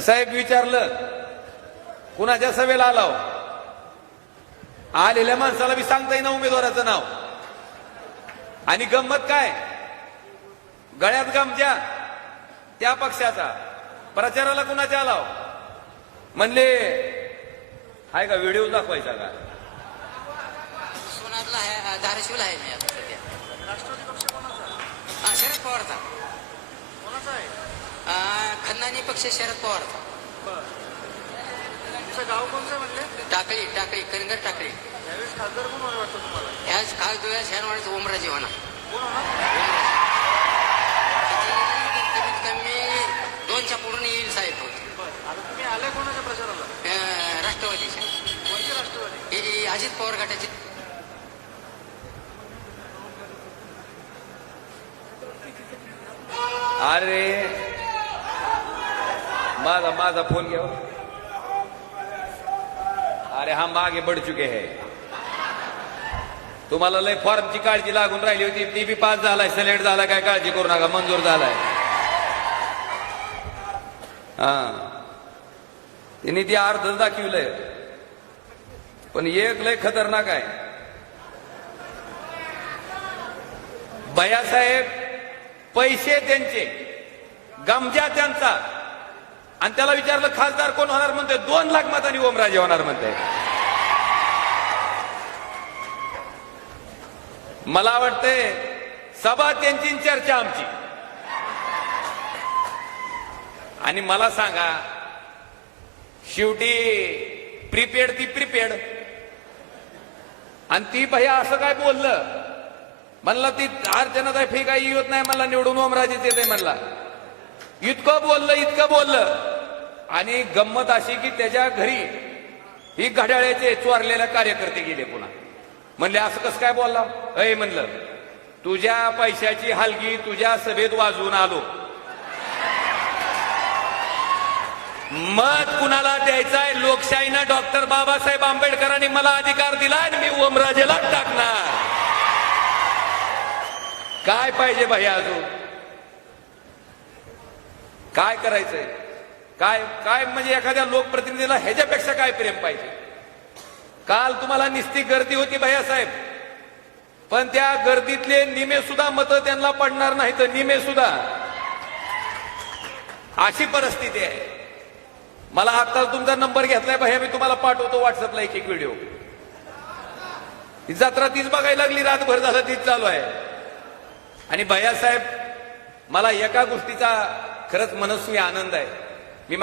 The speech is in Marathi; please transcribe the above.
साहेब विचारलं कुणाच्या सभेला आलाव? आलेल्या माणसाला मी सांगता येईना उमेदवाराचं नाव. आणि गंमत काय? गळ्यात गमच्या त्या पक्षाचा. प्रचाराला कुणाच्या आलाव? म्हणले हाय का व्हिडिओ दाखवायचा का? आहे धाराशिवला आहे मी आता सध्या. राष्ट्रवादी पक्ष कोणाचा? शरद पवारचा. खंदानी पक्ष शरद पवारचा बर. तुमचं गाव कोणतं म्हणले? टाकळी टाकळी करिंगर टाकळी. यावेळेस खासदार कोण होणार वाटतं तुम्हाला? ह्याच खास डोळ्या शहरवाडीचं ओमराजे होणार. कोण होणार? किती कमीत कमी दोनच्या पुढून येईल साहेब. होते बर. आता तुम्ही आले कोणाच्या प्रचाराला? अ, राष्ट्रवादीच्या कोणते राष्ट्रवादी? हे हे अजित पवार गटाचे. अरे माझा माझा फोन घ्या अरे हा मागे बढ़ चुके है. तुम्हाला लय फॉर्मची काळजी लागून राहिली होती. ती बी पास झालाय सिलेक्ट झाला काय काळजी करू नका मंजूर झालाय. हा. तिने ती अर्ध दाखवलंय. पण एक लय खतरनाक आहे. भैयासाहेब पैसे त्यांचे गमजा त्यांचा. आणि त्याला विचारलं खासदार कोण होणार? म्हणते दोन लाख मतांनी ओमराजे होणार म्हणते मला वाटते सभा त्यांची चर्चा आमची. आणि मला सांगा शेवटी प्रीपेड ती प्रीपेड आणि ती भैया असं काय बोललं? म्हणला ती अर्चनाताई फी काही येत नाही म्हणला निवडून ओमराजेच येते म्हणला. इतकं बोललं इतकं बोललं. आणि गंमत अशी की त्याच्या घरी ही घड्याळ्याचे चोरलेले कार्यकर्ते गेले पुन्हा. म्हणले असं कसं काय बोलला अय म्हणलं तुझ्या पैशाची हलगी तुझ्या सभेत वाजवून आलो. मत कुणाला द्यायचंय? लोकशाहीनं डॉक्टर बाबासाहेब आंबेडकरांनी मला अधिकार दिला आणि मी ओमराजेला टाकणार. काय पाहिजे भाई अजून? काय करायचंय? काय काय म्हणजे एखाद्या लोकप्रतिनिधीला ह्याच्यापेक्षा काय प्रेम पाहिजे? काल तुम्हाला निस्ती गर्दी होती भैयासाहेब पण त्या गर्दीतले निमे सुद्धा मतं त्यांना पडणार नाही तर निमे सुद्धा. अशी परिस्थिती आहे. मला आत्ताच तुमचा नंबर घेतलाय भैया मी तुम्हाला पाठवतो व्हॉट्सअपला एक एक व्हिडिओ ही जत्रा तीच बघायला लागली रातभर झालं तीच चालू आहे. आणि भैयासाहेब मला एका गोष्टीचा खरंच मनस्वी आनंद आहे. मी मग